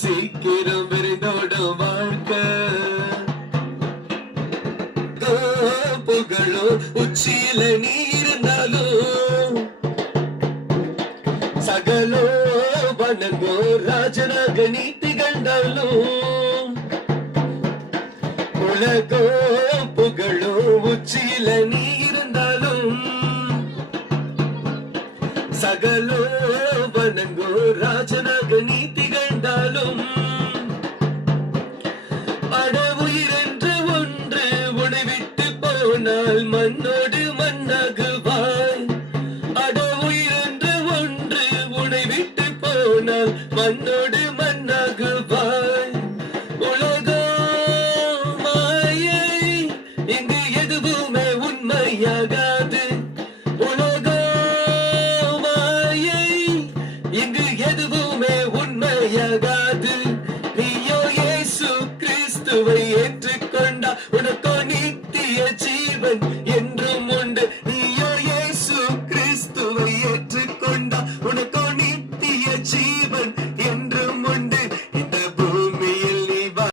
சீக்கிரம் விரிந்தோடும் வாழ்க்கை புகழோ உச்சியில நீ இருந்தாலும் சகலோ வணங்கோ ராஜனாக நீ திகழ்ந்தாலும் உலகோ புகழோ உச்சியில நீ இருந்தாலும் சகலோ வணங்கோ ராஜனாக நீ திகழ்ந்தாலும் அடவுயிரென்ற ஒன்று உன்னை விட்டு போனால் மண்ணோடு மண்ணாகுவாய். அடவுயிரென்ற ஒன்று உன்னை விட்டு போனால் மண்ணோடு மண்ணாகுவாய். உலகம் மாயை, இங்கு எதுவுமே உண்மையாகாது. உலகம் மாயை, இங்கு எதுவுமே